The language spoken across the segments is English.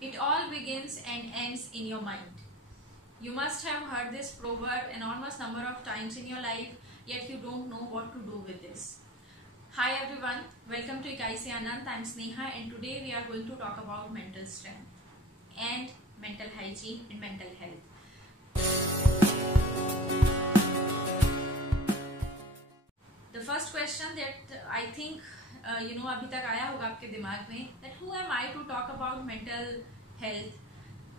It all begins and ends in your mind. You must have heard this proverb enormous number of times in your life, yet you don't know what to do with this. Hi everyone, welcome to Ikai Se Anand. I'm Sneha and today we are going to talk about mental strength and mental hygiene and mental health. The first question that I think अभी तक आया होगा आपके दिमाग में, that who am I to talk about mental health?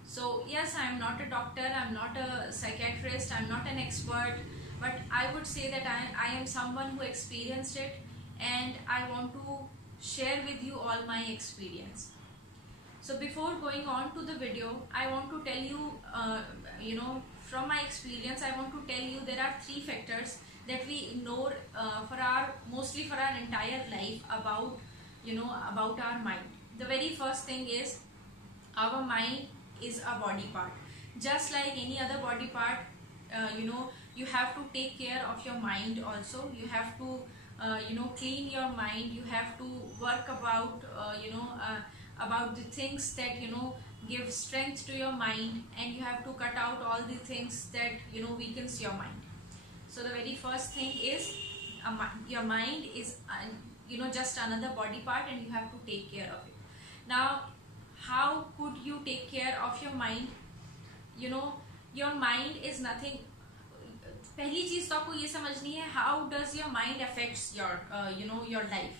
So yes, I am not a doctor, I am not a psychiatrist, I am not an expert, but I would say that I am someone who experienced it and I want to share with you all my experience. So before going on to the video, I want to tell you, from my experience, I want to tell you there are three factors that we ignore mostly for our entire life about our mind. The very first thing is our mind is a body part. Just like any other body part, you have to take care of your mind also. You have to clean your mind. You have to work about the things that give strength to your mind, and you have to cut out all the things that weakens your mind. So the very first thing is your mind is just another body part and you have to take care of it. Now how could you take care of your mind? Your mind is nothing. पहली चीज तो आपको ये समझनी है, how does your mind affects your your life.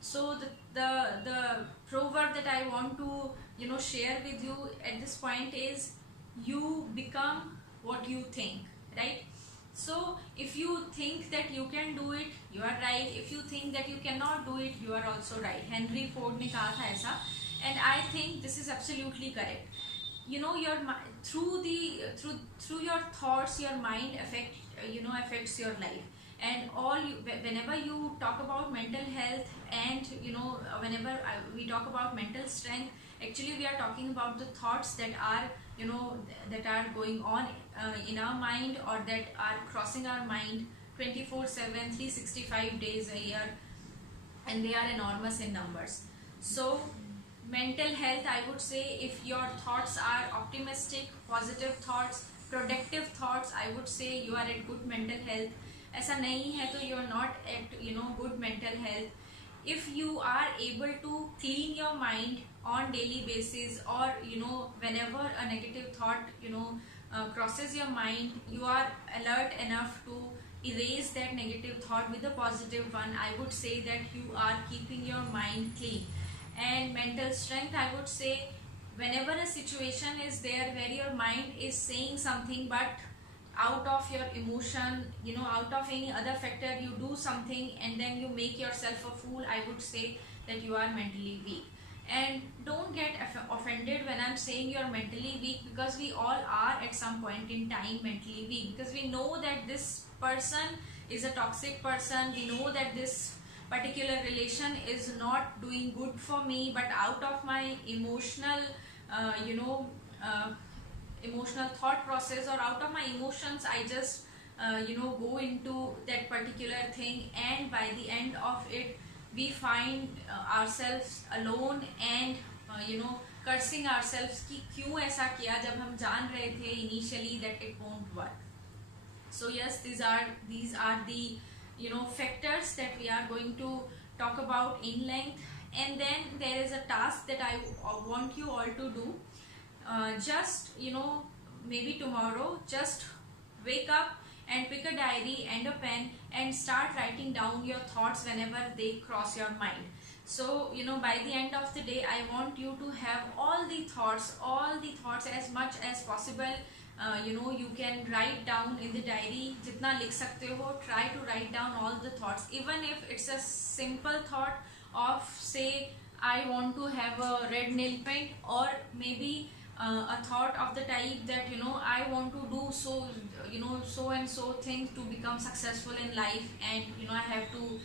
So the proverb that I want to share with you at this point is, you become what you think, right? So if you think that you can do it, you are right. If you think that you cannot do it, you are also right. Henry Ford ने कहा था ऐसा, and I think this is absolutely correct. Your through your thoughts, your mind affects your life. And whenever you talk about mental health and whenever we talk about mental strength, actually we are talking about the thoughts that are that are going on in our mind, or that are crossing our mind 24/7, 365 days a year, and they are enormous in numbers. So mental health, I would say, if your thoughts are optimistic, positive thoughts, productive thoughts, I would say you are at good mental health. ऐसा नहीं है तो you are not at good mental health. If you are able to clean your mind on daily basis, or whenever a negative thought crosses your mind, you are alert enough to erase that negative thought with a positive one, I would say that you are keeping your mind clean. And mental strength, I would say, whenever a situation is there where your mind is saying something, but out of your emotion, out of any other factor, you do something and then you make yourself a fool, I would say that you are mentally weak. And don't get offended when I'm saying you're mentally weak, because we all are at some point in time mentally weak, because we know that this person is a toxic person, we know that this particular relation is not doing good for me, but out of my emotional emotional thought process, or out of my emotions, I just go into that particular thing, and by the end of it we find ourselves alone and cursing ourselves कि क्यों ऐसा किया जब हम जान रहे थे initially that it won't work. So yes, these are the factors that we are going to talk about in length. And then there is a task that I want you all to do. Just maybe tomorrow, just wake up and pick a diary and a pen and start writing down your thoughts whenever they cross your mind. So by the end of the day, I want you to have all the thoughts as much as possible. You can write down in the diary, जितना लिख सकते हो, try to write down all the thoughts, even if it's a simple thought of, say, I want to have a red nail paint, or maybe a thought of the type that I want to do so and so things to become successful in life, and I have to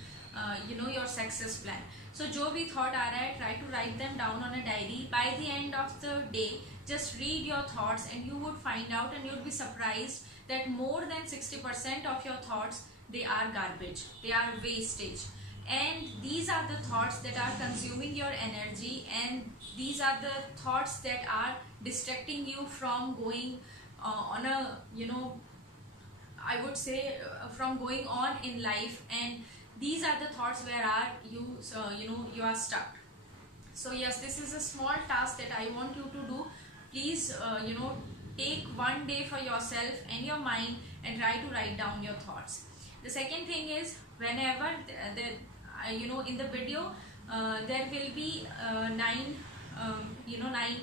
your success plan. So जो भी thought आ रहा है, try to write them down on a diary. By the end of the day, just read your thoughts and you would find out, and you would be surprised that more than 60% of your thoughts, they are garbage, they are wastage. and these are the thoughts that are consuming your energy, and these are the thoughts that are distracting you from going on a, I would say, from going on in life, and these are the thoughts where are you, you are stuck. So yes, this is a small task that I want you to do. Please, take one day for yourself and your mind and try to write down your thoughts. The second thing is, whenever in the video, there will be 9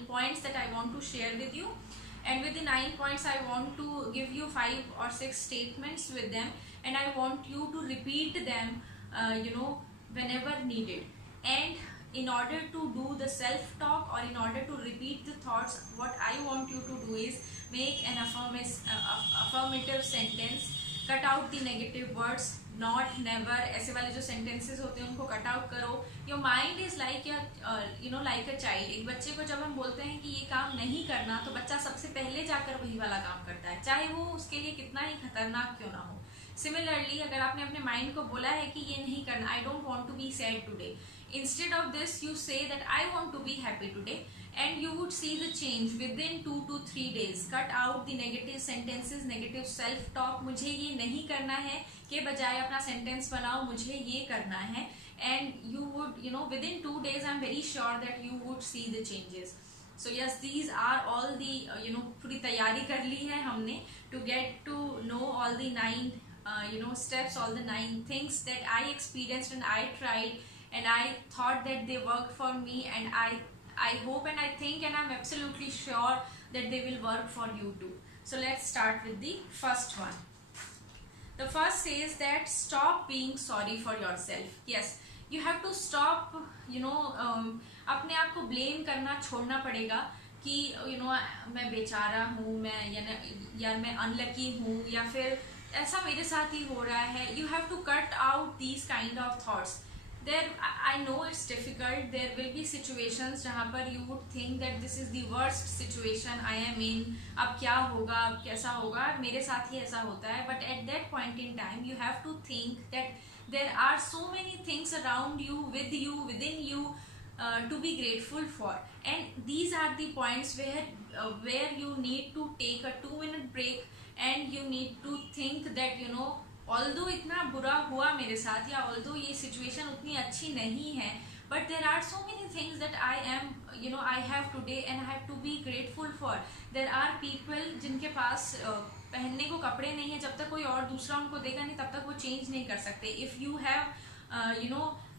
points that I want to share with you, and with the 9 points I want to give you 5 or 6 statements with them, and I want you to repeat them whenever needed. And in order to do the self-talk, or in order to repeat the thoughts, what I want you to do is make an affirmative sentence. Cut out the negative words, not, never, ऐसे वाले जो sentences होते हैं उनको cut out करो. Your mind is like like a child. एक बच्चे को जब हम बोलते हैं कि ये काम नहीं करना, तो बच्चा सबसे पहले जाकर वही वाला काम करता है, चाहे वो उसके लिए कितना ही खतरनाक क्यों ना हो. Similarly, अगर आपने अपने mind को बोला है कि ये नहीं करना, I don't want to be sad today, instead of this you say that I want to be happy today, and you would see the change within 2 to 3 days. Cut out the negative sentences, negative self talk. मुझे ये नहीं करना है के बजाय अपना sentence बनाओ, मुझे ये करना है, and you would, within 2 days I'm very sure that you would see the changes. So yes, these are all the पूरी तैयारी कर ली है हमने to get to know all the 9 steps, all the 9 things that I experienced and I tried, and I thought that they worked for me, and I hope and I think and I'm absolutely sure that they will work for you too. So let's start with the first one. The first says that stop being sorry for yourself. Yes, you have to stop, अपने आप को blame करना छोड़ना पड़ेगा कि मैं बेचारा हूँ, मैं यार मैं unlucky हूँ, या फिर ऐसा मेरे साथ ही हो रहा है. You have to cut out these kind of thoughts. There, I know it's difficult. There will be situations जहाँ पर you would think that this is the worst situation I am in. अब क्या होगा, अब कैसा होगा, मेरे साथ ही ऐसा होता है. But at that point in time, you have to think that there are so many things around you, within you, to be grateful for. And these are the points where you need to take a 2-minute break, and you need to think that although इतना बुरा हुआ मेरे साथ, या although ये situation उतनी अच्छी नहीं है, but there are so many things that I have today and I have to be grateful for. There are people जिनके पास पहनने को कपड़े नहीं है, जब तक कोई और दूसरा उनको देगा नहीं तब तक वो change नहीं कर सकते.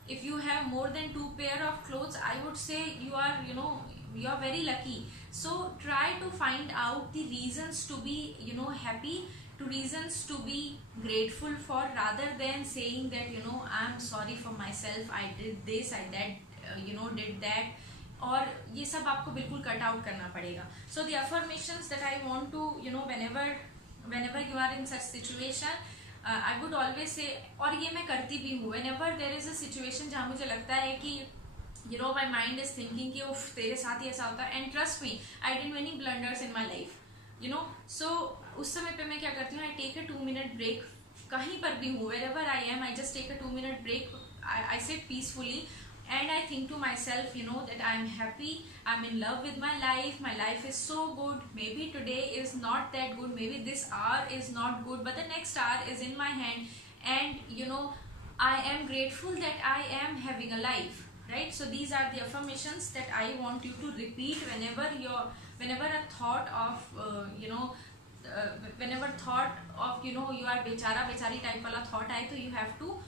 If you have more than 2 pair of clothes, I would say you are very lucky. So try to find out the reasons to be happy, to reasons to be grateful for, rather than saying that I'm sorry for myself, I did this, I did that, और ये सब आपको बिल्कुल cut out करना पड़ेगा. So the affirmations that I want to whenever you are in such situation, I would always say, और ये मैं करती भी हूँ, whenever there is a situation जहाँ मुझे लगता है कि my mind is thinking कि उफ तेरे साथ ही ऐसा होता है, and trust me, I did many blunders in my life, so उस समय पे मैं क्या करती हूँ, I take a 2-minute break. कहीं पर भी हूँ, wherever I am, I just take a 2-minute break. I sit peacefully and I think to myself, that I am happy, I'm in love with my life is so good. Maybe today is not that good, maybe this hour is not good, but the next hour is in my hand, and I am grateful that I am having a life, right? So these are the affirmations that I want you to repeat whenever a thought of you are बेचारी type वाला thought आए, तो you have to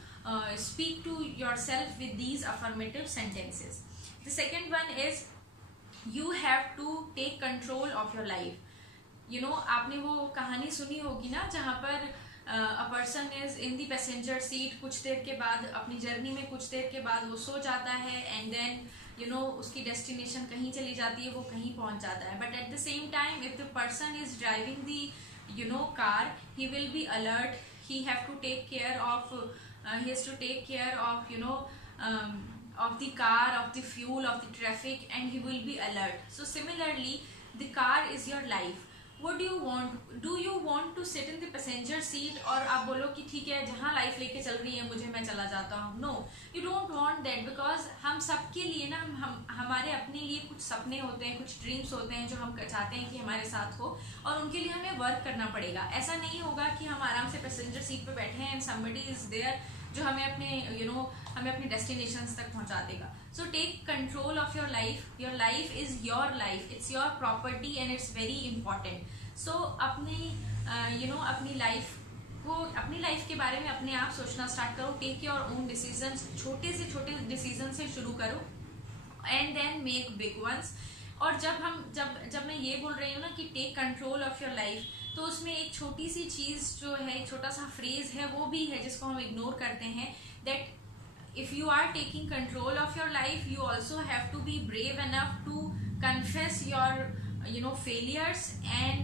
speak to yourself with these affirmative sentences. The second one is you have to take control of your life. आपने वो कहानी सुनी होगी ना, जहाँ पर a person is in the passenger seat, कुछ देर के बाद अपनी जर्नी में कुछ देर के बाद वो सो जाता है, and then उसकी destination कहीं चली जाती है, वो कहीं पहुंच जाता है. But at the same time, if the person is driving the car, he will be alert. He has to take care of of the car, of the fuel, of the traffic, and he will be alert. So similarly, the car is your life. what do you want to sit in the passenger seat और आप बोलो कि ठीक है जहाँ life लेके चल रही है मुझे, मैं चला जाता हूँ. No, you don't want that, because हम सबके लिए ना हमारे अपने लिए कुछ सपने होते हैं, कुछ ड्रीम्स होते हैं जो हम चाहते हैं कि हमारे साथ हो, और उनके लिए हमें वर्क करना पड़ेगा. ऐसा नहीं होगा कि हम आराम से पैसेंजर सीट पे बैठे हैं एंड समबडी इज देयर जो हमें अपने हमें अपने डेस्टिनेशंस तक पहुंचा देगा. So take control of your life. Your life is your life, it's your property and it's very important. So अपनी लाइफ के बारे में अपने आप सोचना स्टार्ट करो. Take your own decisions. छोटे से छोटे डिसीजन से शुरू करो and then make big ones. और जब मैं ये बोल रही हूँ ना कि take control of your life, तो उसमें एक छोटी सी चीज जो है, एक छोटा सा फ्रेज है वो भी है जिसको हम इग्नोर करते हैं. That if you are taking control of your life, you also have to be brave enough to confess your failures and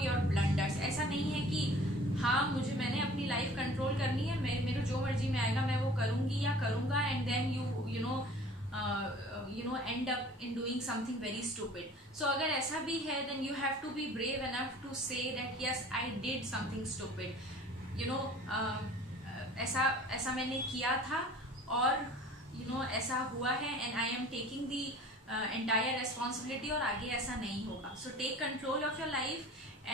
your blunders. ऐसा नहीं है कि हाँ मैंने अपनी लाइफ कंट्रोल करनी है, मेरे जो मर्जी में आएगा मैं वो करूंगी या करूंगा, and then you end up in doing something very stupid. So अगर ऐसा भी है, then you have to be brave enough to say that yes, I did something stupid. ऐसा मैंने किया था और ऐसा हुआ है, and I am taking the entire responsibility, और आगे ऐसा नहीं होगा. So take control of your life,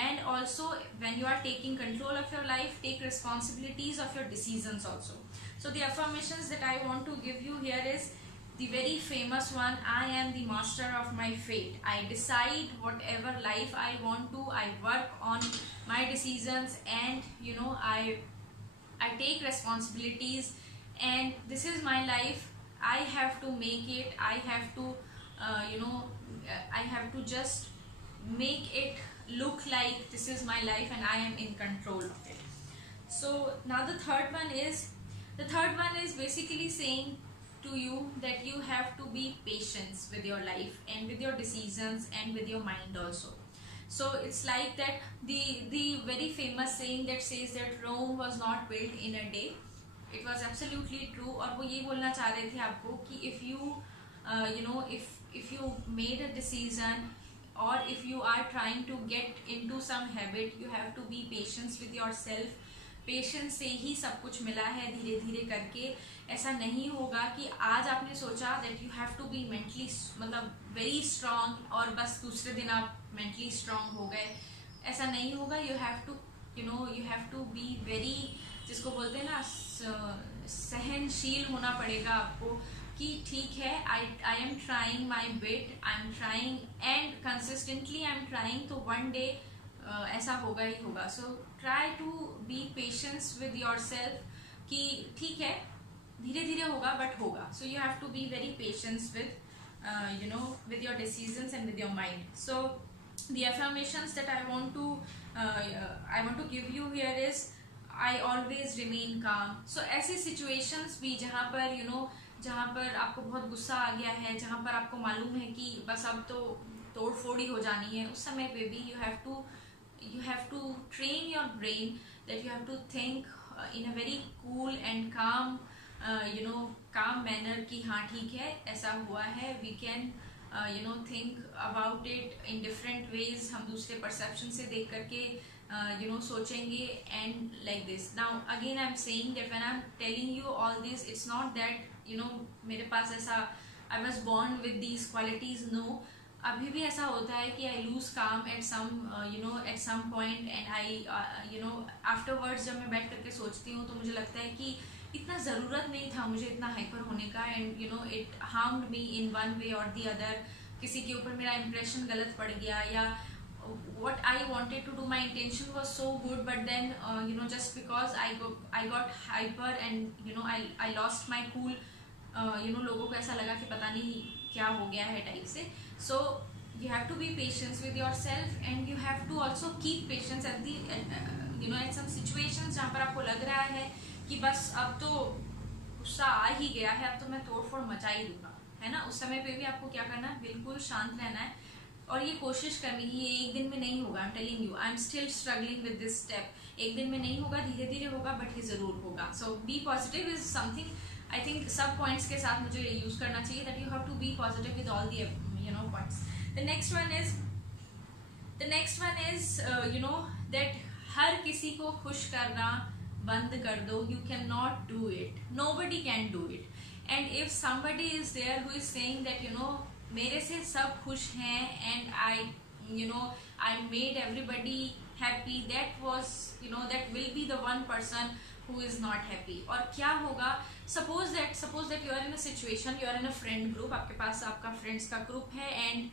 and also when you are taking control of your life, take responsibilities of your decisions also. So the affirmations that I want to give you here is the very famous one, I am the master of my fate. I decide whatever life I want to. I work on my decisions, and I take responsibilities, and this is my life. I have to make it. I have to I have to just make it look like this is my life and I am in control of it. So now the third one is basically saying to you that you have to be patient with your life and with your decisions and with your mind also. So it's like that the very famous saying that says that Rome was not built in a day. It was absolutely true. और वो ये बोलना चाह रहे थे आपको कि if you made a decision, or if you are trying to get into some habit, you have to be patient with yourself. Patience से ही सब कुछ मिला है, धीरे धीरे करके. ऐसा नहीं होगा कि आज आपने सोचा that you have to be mentally very strong और बस दूसरे दिन आप मेंटली स्ट्रांग हो गए. ऐसा नहीं होगा. You have to be very, जिसको बोलते हैं ना, सहनशील होना पड़ेगा आपको कि ठीक है, I am trying my bit, I am trying and consistently I am trying, तो वन डे ऐसा होगा ही होगा. So try to be patience with yourself कि ठीक है, धीरे धीरे होगा बट होगा. So you have to be very patience with your decisions and with your mind. So the affirmations that I want to give you here is I always remain calm. So ऐसे situations भी जहाँ पर आपको बहुत गुस्सा आ गया है, जहाँ पर आपको मालूम है कि बस अब तो तोड़ फोड़ ही हो जानी है, उस समय पे भी you have to train your brain that you have to think in a very cool and calm manner कि हाँ ठीक है, ऐसा हुआ है. We can think about it in different ways. हम दूसरे perception से देख करके सोचेंगे, and like this. Now again I'm saying that when I'm telling you all this, it's not that मेरे पास ऐसा I was born with these qualities. No, अभी भी ऐसा होता है कि I lose calm at some point, and I afterwards जब मैं बैठ करके सोचती हूँ तो मुझे लगता है कि इतना ज़रूरत नहीं था मुझे इतना हाइपर होने का, and it harmed me in one way or the other. किसी के ऊपर मेरा impression गलत पड़ गया, या what I wanted to do, my intention was so good, but then just because I got hyper and I lost my cool, लोगों को ऐसा लगा कि पता नहीं क्या हो गया है टाइप से. So you have to be patient with yourself, and you have to also keep patience at the at some situations जहाँ पर आपको लग रहा है कि बस अब तो गुस्सा आ ही गया है, अब तो मैं तोड़ फोड़ मचा ही दूंगा, है ना. उस समय पे भी आपको क्या करना है, बिल्कुल शांत रहना है और ये कोशिश करनी है. ये एक दिन में नहीं होगा. I am telling you, I am still struggling with this step. एक दिन में नहीं होगा, धीरे धीरे होगा, बट ये जरूर होगा. So be positive is something I think सब पॉइंट्स के साथ मुझे यूज करना चाहिए, that you have to be positive with all the points. The next one is the next one is you know that हर किसी को खुश करना बंद कर दो. You can not do it, nobody can do it. And if somebody is there who is saying that you know मेरे से सब खुश हैं and I you know I made everybody happy, that was you know that will be the one person who is not happy. और क्या होगा, suppose that you are in a situation, you are in a friend group, आपके पास आपका friends का group है and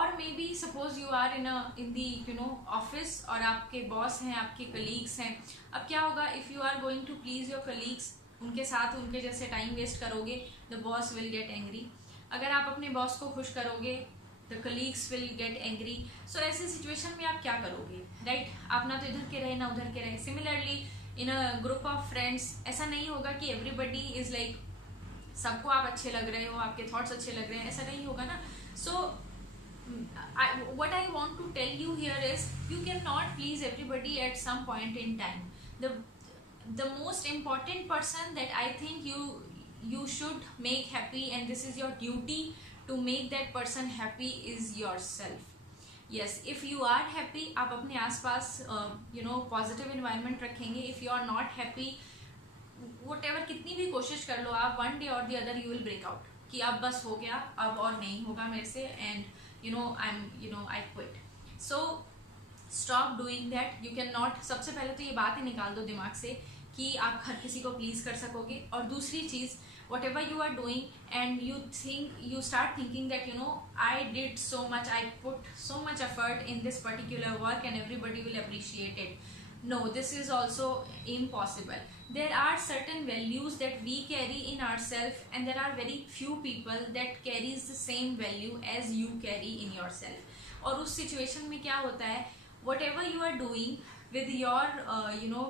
or maybe suppose you are in the you know office और आपके boss हैं, आपके colleagues हैं. अब क्या होगा, if you are going to please your colleagues, उनके साथ उनके जैसे time waste करोगे, the boss will get angry. अगर आप अपने boss को खुश करोगे, the colleagues will get angry. So ऐसे situation में आप क्या करोगे, right? आप ना तो इधर के रहे ना उधर के रहे. Similarly in a group of friends ऐसा नहीं होगा कि एवरीबडी इज लाइक सबको आप अच्छे लग रहे हो, आपके थॉट्स अच्छे लग रहे हैं, ऐसा नहीं होगा ना. So what I want to tell you here is you can not please everybody at some point in time. The most important person that I think you should make happy and this is your duty to make that person happy is yourself. Yes, if you are happy, आप अपने आसपास you know positive environment रखेंगे. If you are not happy, whatever कितनी भी कोशिश कर लो आप, one day or the other you will break out कि अब बस हो गया, अब और नहीं होगा मेरे से and you know I quit. So stop doing that. You cannot. सबसे पहले तो ये बातें निकाल दो दिमाग से कि आप हर किसी को प्लीज कर सकोगे. और दूसरी चीज, whatever you are doing and you start thinking that you know I did so much, I put so much effort in this particular work and everybody will appreciate it. No, this is also impossible. There are certain values that we carry in ourselves and there are very few people that carries the same value as you carry in yourself. और उस situation में क्या होता है, whatever you are doing with your you know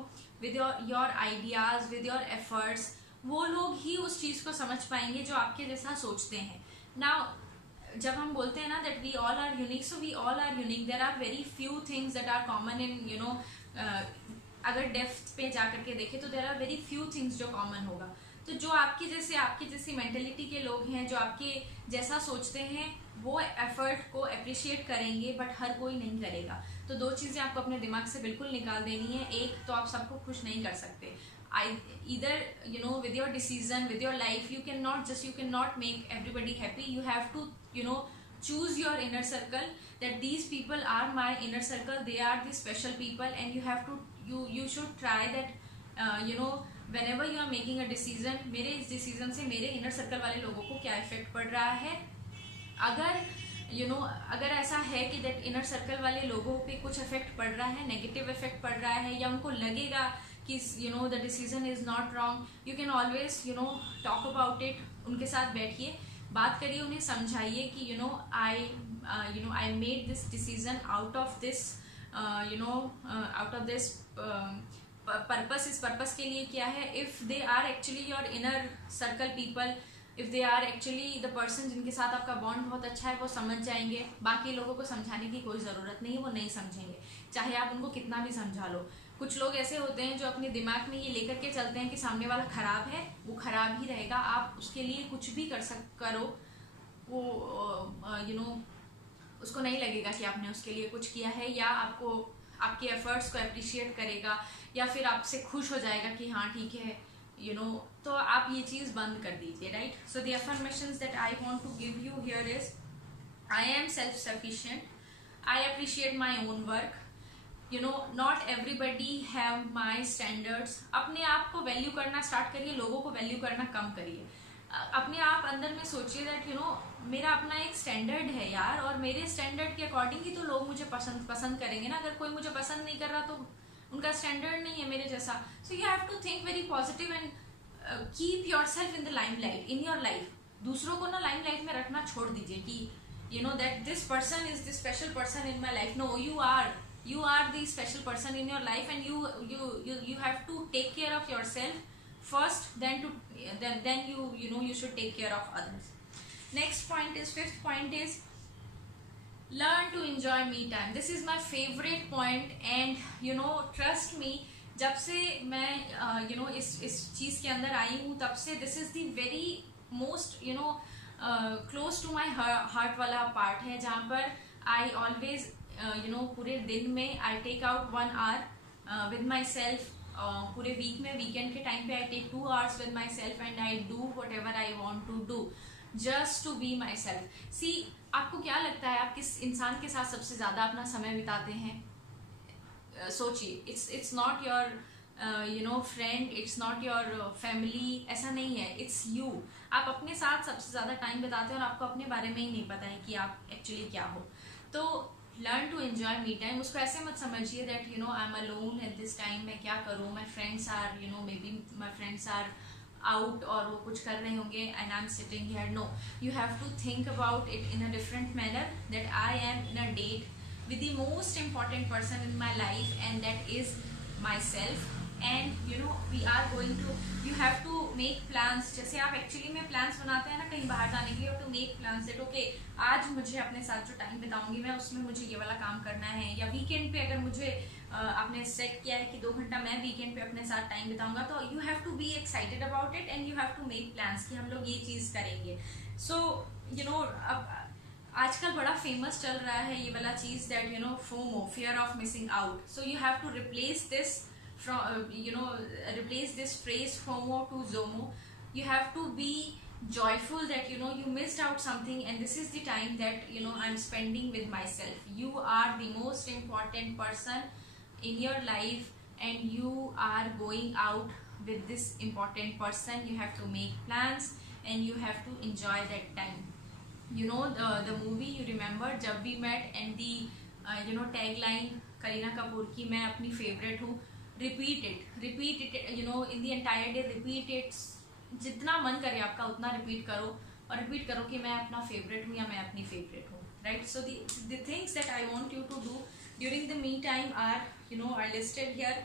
with your ideas, with your efforts, वो लोग ही उस चीज को समझ पाएंगे जो आपके जैसा सोचते हैं. नाउ जब हम बोलते हैं ना that we all are unique, so we all are unique. There are very few things that are common in you know अगर डेप्थ पे जाकर के देखें तो there are very few things जो कॉमन होगा. तो जो आपकी जैसी मेंटेलिटी के लोग हैं, जो आपके जैसा सोचते हैं, वो एफर्ट को अप्रिशिएट करेंगे बट हर कोई नहीं करेगा. तो दो चीजें आपको अपने दिमाग से बिल्कुल निकाल देनी है. एक तो आप सबको खुश नहीं कर सकते. Either you know with your decision, with your life, you cannot make everybody happy. You have to you know choose your inner circle, that these people are my inner circle, they are the special people, and you have to you should try that you know whenever you are making a decision, मेरे इस decision से मेरे inner circle वाले लोगों को क्या effect पड़ रहा है. अगर you know अगर ऐसा है कि that inner circle वाले लोगों पे कुछ effect पड़ रहा है, negative effect पड़ रहा है, या उनको लगेगा कि you know the decision is not wrong, you can always you know talk about it. उनके साथ बैठिए, बात करिए, उन्हें समझाइए कि you know I made this decision out of this purpose. इस purpose के लिए क्या है, if they are actually your inner circle people, if they are actually the person जिनके साथ आपका बॉन्ड बहुत अच्छा है, वो समझ जाएंगे. बाकी लोगों को समझाने की कोई ज़रूरत नहीं है, वो नहीं समझेंगे चाहे आप उनको कितना भी समझा लो. कुछ लोग ऐसे होते हैं जो अपने दिमाग में ये लेकर के चलते हैं कि सामने वाला खराब है, वो खराब ही रहेगा. आप उसके लिए कुछ भी करो, वो यू नो उसको नहीं लगेगा कि आपने उसके लिए कुछ किया है, या आपको आपके एफर्ट्स को अप्रिशिएट करेगा, या फिर आपसे खुश हो जाएगा कि हाँ ठीक है you know. तो आप ये चीज़ बंद कर दीजिए, right. So the affirmations that I want to give you here is I am self-sufficient, I appreciate my own work, you know not everybody have my standards. अपने आप को वैल्यू करना स्टार्ट करिए, लोगों को वैल्यू करना कम करिए. अपने आप अंदर में सोचिए दैट यू नो मेरा अपना एक स्टैंडर्ड है यार, और मेरे स्टैंडर्ड के अकॉर्डिंग ही तो लोग मुझे पसंद करेंगे ना. अगर कोई मुझे पसंद नहीं कर रहा तो उनका स्टैंडर्ड नहीं है मेरे जैसा. So you have to think very positive and keep yourself in the limelight in your life. दूसरों को ना लाइमलाइट में रखना छोड़ दीजिए कि you know that this person is the special person in my life. No, you are the special person in your life, and you have to take care of yourself first, then you should take care of others. Next point is, fifth point is learn to enjoy me time. This is my favorite point, and you know trust me, जब से मैं you know इस चीज के अंदर आई हूँ तब से this is the very most close to my heart वाला part है, जहाँ पर I always पूरे दिन में I take out 1 hour with myself. पूरे वीक में वीकेंड के टाइम पे I take 2 hours with myself and I do whatever I want to do just to be myself. See, आपको क्या लगता है आप किस इंसान के साथ सबसे ज्यादा अपना समय बिताते हैं? सोचिए. It's not your friend, it's not your family, ऐसा नहीं है. It's you. आप अपने साथ सबसे ज्यादा टाइम बिताते हैं और आपको अपने बारे में ही नहीं पता है कि आप एक्चुअली क्या हो. तो learn to enjoy me time. उसको ऐसे मत समझिए that I am alone at this time, मैं क्या करूँ, my friends are maybe my friends are out और वो कुछ कर रहे होंगे and I am sitting here. No, you have to think about it in a different manner that I am in a date with the most important person in my life, and that is myself. And we are going to, you have to make plans. जैसे आप actually में plans बनाते हैं ना कहीं बाहर जाने के लिए, to make plans that okay, आज मुझे अपने साथ जो टाइम बिताऊंगी मैं उसमें मुझे ये वाला काम करना है. या वीकेंड पे अगर मुझे आपने सेट किया है कि 2 घंटा मैं वीकेंड पे अपने साथ टाइम बिताऊंगा, तो you have to be excited about it and you have to make plans कि हम लोग ये चीज करेंगे. सो अब आजकल बड़ा फेमस चल रहा है ये वाला चीज that FOMO, fear of missing out. So you have to replace this replace this phrase FOMO to ZOMO. You have to be joyful that you missed out something, and this is the time that I'm spending with myself. You are the most important person in your life, and you are going out with this important person. You have to make plans and you have to enjoy that time. The movie, you remember Jab We Met, and the tagline Kareena Kapoor की, मैं अपनी favourite हूँ. repeat it in the entire day. repeat it, जितना मन करे आपका उतना repeat करो, और रिपीट करो कि मैं अपना फेवरेट हूँ या मैं अपनी फेवरेट हूँ. Right. So the things that I want you to do during the me time are listed here.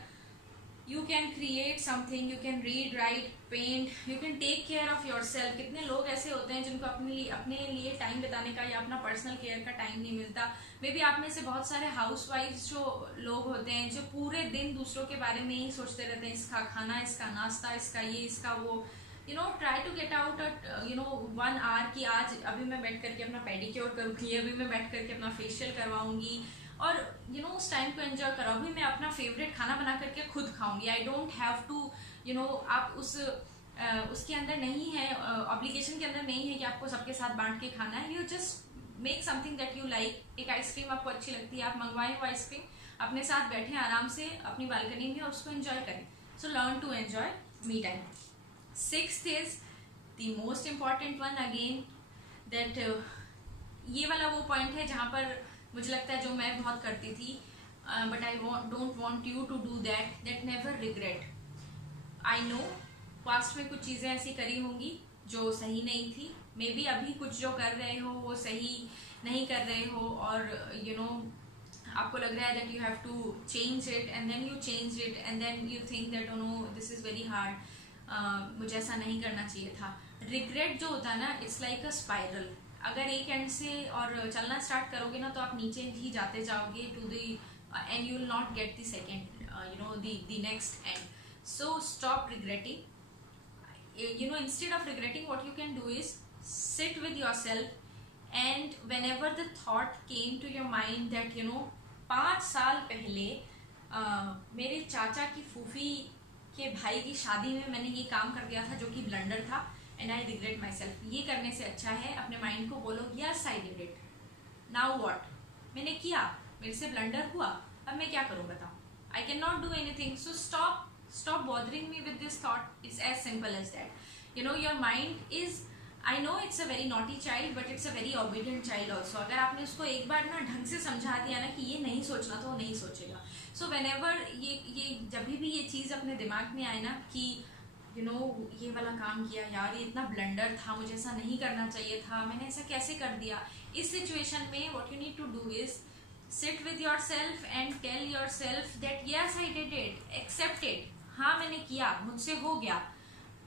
You can create something, you can read, write, paint, you can take care of yourself. कितने लोग ऐसे होते हैं जिनको अपने लिए time बिताने का या अपना पर्सनल केयर का टाइम नहीं मिलता. मे बी आप में से बहुत सारे हाउसवाइफ्स जो लोग होते हैं जो पूरे दिन दूसरों के बारे में ही सोचते रहते हैं, इसका खाना, इसका नाश्ता, इसका ये, इसका वो. Try to get out 1 hour कि आज अभी मैं बैठ करके अपना पेडिक्योर करूँगी, अभी मैं बैठ करके अपना फेशियल करवाऊंगी, और उस टाइम को एंजॉय करो. अभी मैं अपना फेवरेट खाना बना करके खुद खाऊंगी. आई डोंट हैव टू आप उसके अंदर नहीं है, ऑब्लिगेशन के अंदर नहीं है कि आपको सबके साथ बांट के खाना है. You just make something that you like. एक आइसक्रीम आपको अच्छी लगती है, आप मंगवाएं वो आइसक्रीम, अपने साथ बैठे आराम से अपनी बालकनी में और उसको एंजॉय करें. So learn to enjoy me time. 6th is the most important one again, that ये वाला वो पॉइंट है जहां पर मुझे लगता है जो मैं बहुत करती थी, but I don't want you to do that never regret. I know past में कुछ चीजें ऐसी करी होंगी जो सही नहीं थी. मे बी अभी कुछ जो कर रहे हो वो सही नहीं कर रहे हो, और आपको लग रहा है that you have to change it, and then you change it, and then you think that no this is very hard, मुझे ऐसा नहीं करना चाहिए था. रिग्रेट जो होता है ना, इट्स लाइक अ स्पाइरल. अगर एक एंड से और चलना स्टार्ट करोगे ना तो आप नीचे ही जाते जाओगे to the end you will not get the second the next end. So stop regretting. Instead of regretting what you can do is sit with yourself, and whenever the thought came to your mind that 5 साल पहले मेरे चाचा की फूफी के भाई की शादी में मैंने ये काम कर दिया था जो कि ब्लंडर था, and I regret my self. ये करने से अच्छा है अपने माइंड को बोलो yes I did it, now what, मैंने किया, मेरे से ब्लंडर हुआ, अब मैं क्या करूं बताओ. I can not do anything. So stop bothering me with this thought. It's as simple as that. Your mind is, I know it's a very naughty child, but it's a very obedient child also. अगर आपने उसको एक बार ना ढंग से समझा दिया ना कि ये नहीं सोचना, तो वो नहीं सोचेगा. So whenever ये जब भी ये चीज अपने दिमाग में आए ना कि ये वाला काम किया यार, ये इतना ब्लंडर था, मुझे ऐसा नहीं करना चाहिए था, मैंने ऐसा कैसे कर दिया. इस सिचुएशन में what you need to do is sit with yourself and tell yourself that yes I did it, accept it. हाँ मैंने किया, मुझसे हो गया.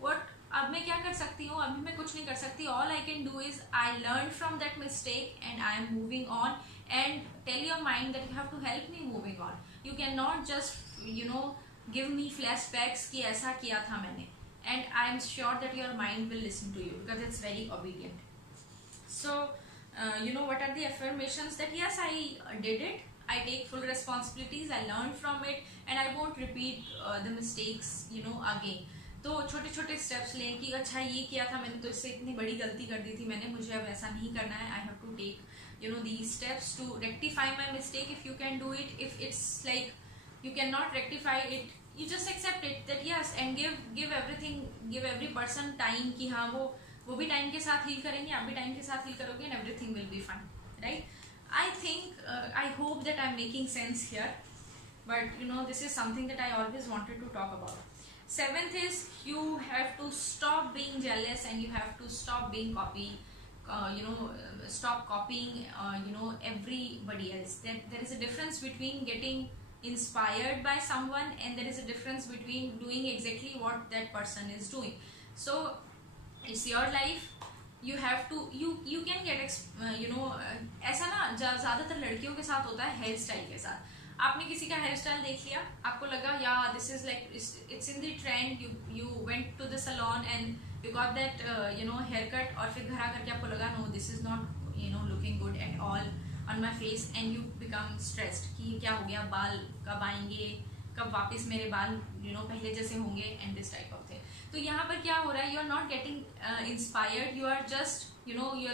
What अब मैं क्या कर सकती हूँ? अभी मैं कुछ नहीं कर सकती. All I can do is I learned from that mistake and I am moving on, and tell your mind that you have to help me moving on. You cannot just give me flashbacks कि ऐसा किया था मैंने, and I am sure that your mind will listen to you because it's very obedient. So what are the affirmations that yes I did it, I take full responsibilities, I learn from it, and I won't repeat the mistakes, again. तो छोटे छोटे steps लें कि अच्छा ये किया था मैंने, तो इससे इतनी बड़ी गलती कर दी थी मैंने, मुझे अब ऐसा नहीं करना है. I have to take these steps to rectify my mistake if you can do it. If it's like you cannot rectify it, you just accept it that yes, and give every person time कि हाँ वो भी time के साथ heal करेंगे, आप भी time के साथ हील करोगे, and everything will be fine, right? I think I hope that I'm making sense here, but this is something that I always wanted to talk about. 7th is you have to stop being jealous and you have to stop being stop copying everybody else. There is a difference between getting inspired by someone and there is a difference between doing exactly what that person is doing. So it's your life, you have to you can get ऐसा ना ज़्यादातर लड़कियों के साथ होता है hair style के साथ. आपने किसी का हेयर स्टाइल देख लिया, आपको लगा या this is like it's in the trend, you went to the salon and you got that haircut, और फिर घर आकर के आपको लगा no this is not looking good at all on my face, and you become stressed कि क्या हो गया, बाल कब आएंगे, कब वापस मेरे बाल पहले जैसे होंगे, and this type of thing. तो यहाँ पर क्या हो रहा है, you are not getting inspired, you are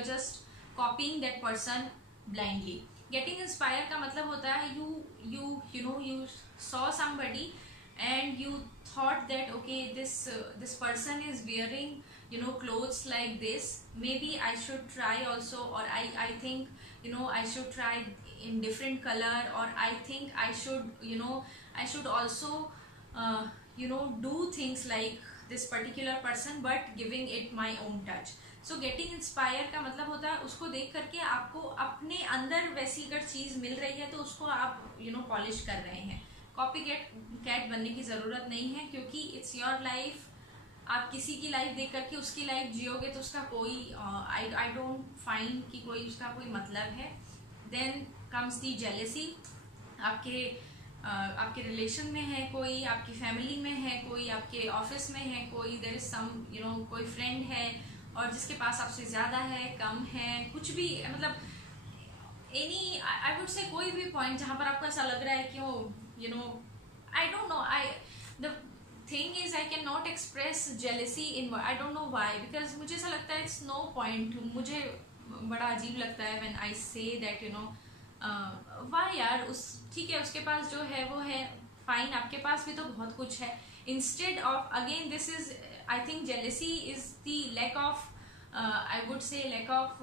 just copying that person blindly. Getting inspired का मतलब होता है you saw somebody and you thought that okay this person is wearing clothes like this, maybe I should try also, or I think I should try in different color, or I think I should also do things like this particular person but giving it my own touch. So getting inspire का मतलब होता है उसको देख करके आपको अपने अंदर वैसी अगर चीज मिल रही है तो उसको आप पॉलिश कर रहे हैं. कॉपी कैट बनने की जरूरत नहीं है, क्योंकि इट्स योर लाइफ. आप किसी की लाइफ देख करके उसकी लाइफ जियोगे तो उसका कोई आई डोंट फाइंड कि कोई उसका कोई मतलब है. Then comes the jealousy. आपके रिलेशन में है कोई, आपकी फैमिली में है कोई, आपके ऑफिस में है कोई, देयर इज सम कोई फ्रेंड है और जिसके पास आपसे ज्यादा है, कम है, कुछ भी, मतलब एनी आई वुड से कोई भी पॉइंट जहां पर आपको ऐसा लग रहा है कि I don't know, the thing is I can not express jealousy in, I don't know why, because मुझे ऐसा लगता है इट्स नो पॉइंट. मुझे बड़ा अजीब लगता है when I say that why यार, ठीक है उसके पास जो है वो है, फाइन, आपके पास भी तो बहुत कुछ है. Instead of, again this is I think jealousy is the lack of I would say lack of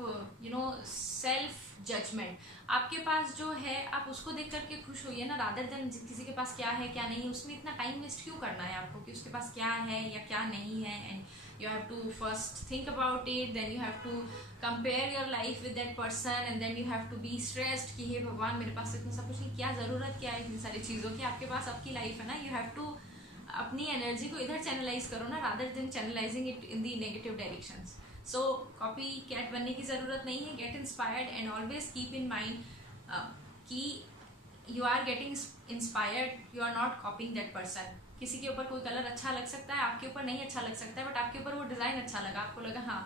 self judgment. आपके पास जो है आप उसको देख करके खुश होइए ना, रादर देन किसी के पास क्या है क्या नहीं, उसमें इतना टाइम वेस्ट क्यों करना है आपको कि उसके पास क्या है या क्या नहीं है. And you have to first think about it, then you have to compare your life with that person, and then you have to be stressed कि हे भगवान मेरे पास इतना सब कुछ नहीं, क्या जरूरत क्या है इतनी सारी चीजों की. आपके पास आपकी लाइफ है ना, यू हैव टू अपनी एनर्जी को इधर चैनलाइज करो ना, rather than channelizing it in the negative directions. So copy cat बनने की जरूरत नहीं है. Get inspired and always keep in mind कि you are getting inspired, you are not copying that person. किसी के ऊपर कोई कलर अच्छा लग सकता है, आपके ऊपर नहीं अच्छा लग सकता है, बट आपके ऊपर वो डिजाइन अच्छा लगा, आपको लगा हाँ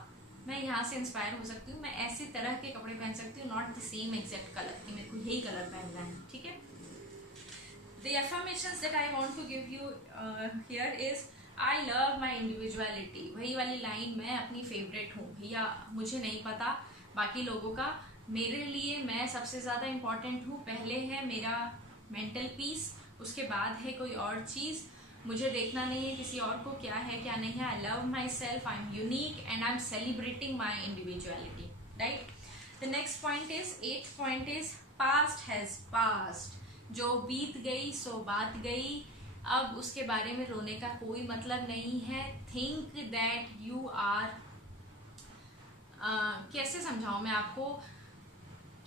मैं यहाँ से इंस्पायर हो सकती हूँ, मैं ऐसे तरह के कपड़े पहन सकती हूँ, not the same exact colour कि मेरे को यही कलर पहनना है. ठीक है. The affirmations that I want to give you here is I love my individuality. वही वाली लाइन, मैं अपनी फेवरेट हूँ भैया, मुझे नहीं पता बाकी लोगों का, मेरे लिए मैं सबसे ज़्यादा इम्पॉर्टेंट हूँ. पहले है मेरा मेंटल पीस, उसके बाद है कोई और चीज़. मुझे देखना नहीं है किसी और को क्या है क्या नहीं है. I love my self, I am unique and I am celebrating my individuality. Right. The next point is, 8th point is past has past. जो बीत गई सो बात गई, अब उसके बारे में रोने का कोई मतलब नहीं है. थिंक दैट यू आर, कैसे समझाऊं मैं आपको,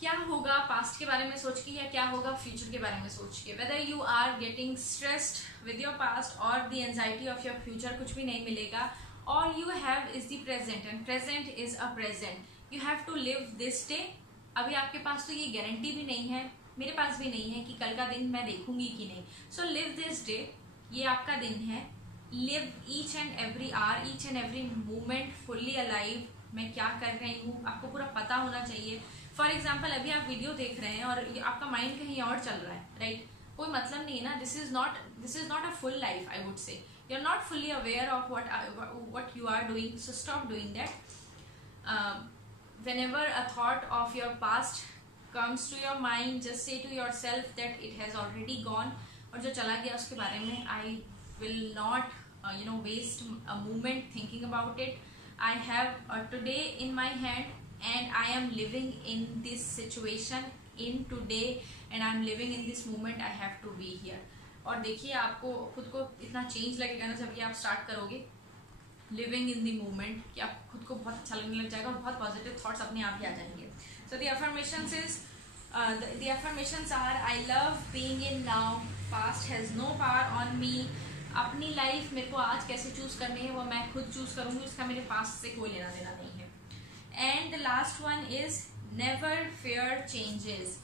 क्या होगा पास्ट के बारे में सोच के या क्या होगा फ्यूचर के बारे में सोच के. Whether you are getting stressed with your past और the anxiety of your future, कुछ भी नहीं मिलेगा. All you have is the present and present is a present. You have to live this day. अभी आपके पास तो ये गारंटी भी नहीं है, मेरे पास भी नहीं है कि कल का दिन मैं देखूंगी कि नहीं. सो लिव दिस डे, ये आपका दिन है. Live each and every hour, each and every moment fully alive. मैं क्या कर रही हूँ आपको पूरा पता होना चाहिए. फॉर एग्जाम्पल अभी आप वीडियो देख रहे हैं और आपका माइंड कहीं और चल रहा है, राइट? कोई मतलब नहीं है ना. This is not a full life, I would say. You are not fully aware of what you are doing, so stop doing that. Whenever a thought of your past comes to your mind, just say to yourself that it has already gone. और जो चला गया उसके बारे में I will not waste a moment thinking about it. I have a today in my hand and I am living in this situation in today and I am living in this moment. I have to be here. और देखिए आपको खुद को इतना change लगेगा ना जब ये आप स्टार्ट करोगे लिविंग इन द मोमेंट, कि आप खुद को बहुत अच्छा लगने लग जाएगा और बहुत पॉजिटिव थॉट्स अपने आप ही आ जाएंगे. So the affirmations are I love being in now, past has no power on me. अपनी लाइफ मेरे को आज कैसे चूज करनी है वो मैं खुद चूज करूंगी, उसका मेरे पास्ट से कोई लेना देना नहीं है. And the last one is never fair changes.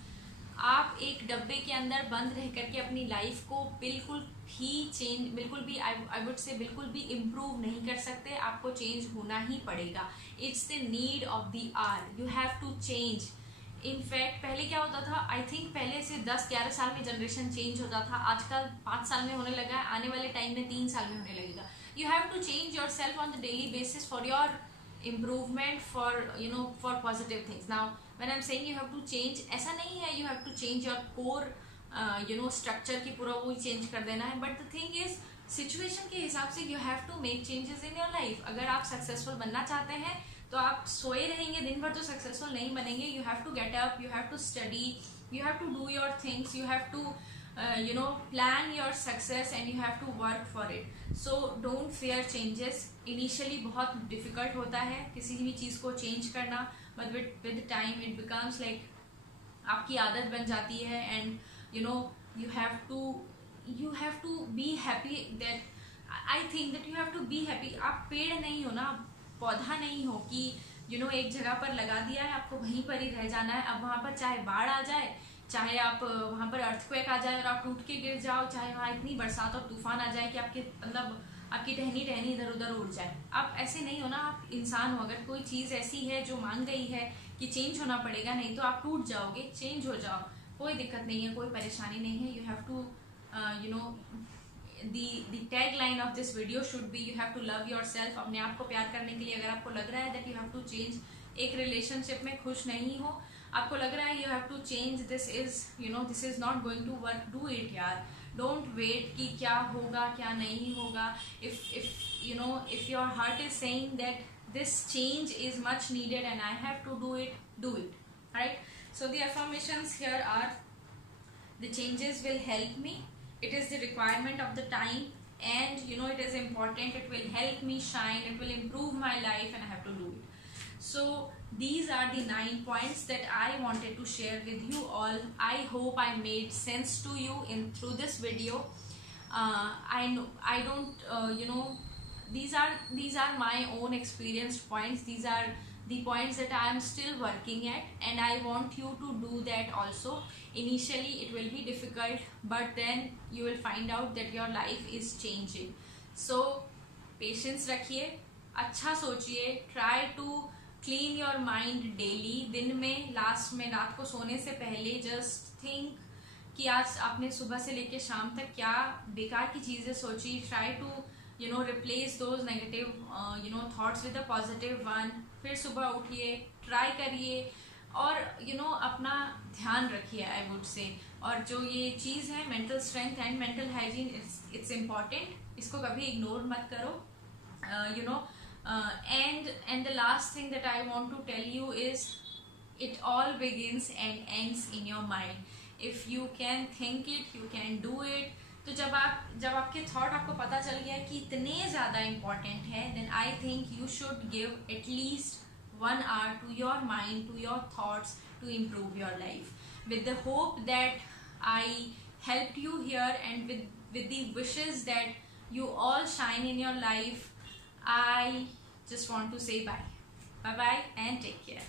आप एक डब्बे के अंदर बंद रह करके अपनी लाइफ को बिल्कुल भी आई वुड से बिल्कुल भी इम्प्रूव नहीं कर सकते. आपको चेंज होना ही पड़ेगा. It's the need of the hour. You have to change. In fact पहले क्या होता था, आई थिंक पहले से 10-11 साल में जनरेशन चेंज होता था. आजकल 5 साल में होने लगा है, आने वाले टाइम में 3 साल में होने लगेगा. You have to change yourself on the daily basis for your improvement, for positive things. Now when I'm saying you have to change, ऐसा नहीं है you have to change your core structure की पूरा वो change कर देना है. but the thing is situation के हिसाब से you have to make changes in your life. अगर आप successful बनना चाहते हैं तो आप सोए रहेंगे दिन भर तो successful नहीं बनेंगे. you have to get up, you have to study, you have to do your things, you have to plan your success and you have to work for it. So don't fear changes. Initially बहुत difficult होता है किसी भी चीज को change करना, but with time it becomes like आपकी आदत बन जाती है. and you have to be happy. that I think that you have to be happy. आप पेड़ नहीं हो ना, पौधा नहीं हो कि एक जगह पर लगा दिया है, आपको वहीं पर ही रह जाना है. अब वहां पर चाहे बाढ़ आ जाए, चाहे आप वहां पर अर्थक्वेक आ जाए और आप टूट के गिर जाओ, चाहे वहां इतनी बरसात और तूफान आ जाए कि आपकी टहनी इधर उधर उड़ जाए. आप ऐसे नहीं हो ना, आप इंसान हो. अगर कोई चीज ऐसी है जो मान गई है कि चेंज होना पड़ेगा, नहीं तो आप टूट जाओगे. चेंज हो जाओ, कोई दिक्कत नहीं है, कोई परेशानी नहीं है. You have to the tagline of this video should be you have to love yourself. अपने आप को प्यार करने के लिए अगर आपको लग रहा है that you have to change, एक रिलेशनशिप में खुश नहीं हो, आपको लग रहा है you have to change, this is not going to work, do it यार. Don't wait कि क्या होगा क्या नहीं होगा. if your heart is saying that this change is much needed and I have to do it, do it. Right? So the affirmations here are: the changes will help me, it is the requirement of the time, and it is important, it will help me shine, it will improve my life and I have to do it. So these are the 9 points that I wanted to share with you all. I hope I made sense to you through this video. I don't these are my own experienced points. These are the points that I am still working at, and I want you to do that also. Initially it will be difficult, but then you will find out that your life is changing. So patience रखिए, अच्छा सोचिए, try to clean your mind daily. दिन में last में रात को सोने से पहले just think कि आज आपने सुबह से लेके शाम तक क्या बेकार की चीजें सोची. Try to replace those negative thoughts with a positive one. फिर सुबह उठिए, ट्राई करिए और अपना ध्यान रखिए, आई वुड से. और जो ये चीज है mental strength and mental hygiene, it's important. इसको कभी इग्नोर मत करो. And the last thing that I want to tell you is it all begins and ends in your mind. If you can think it, you can do it. तो जब आपके thought आपको पता चल गया कि इतने ज्यादा इम्पोर्टेंट है, then I think you should give at least 1 hour to your mind, to your thoughts, to improve your life. With the hope that I helped you here, and with the wishes that you all shine in your life, I just want to say bye. Bye bye and take care.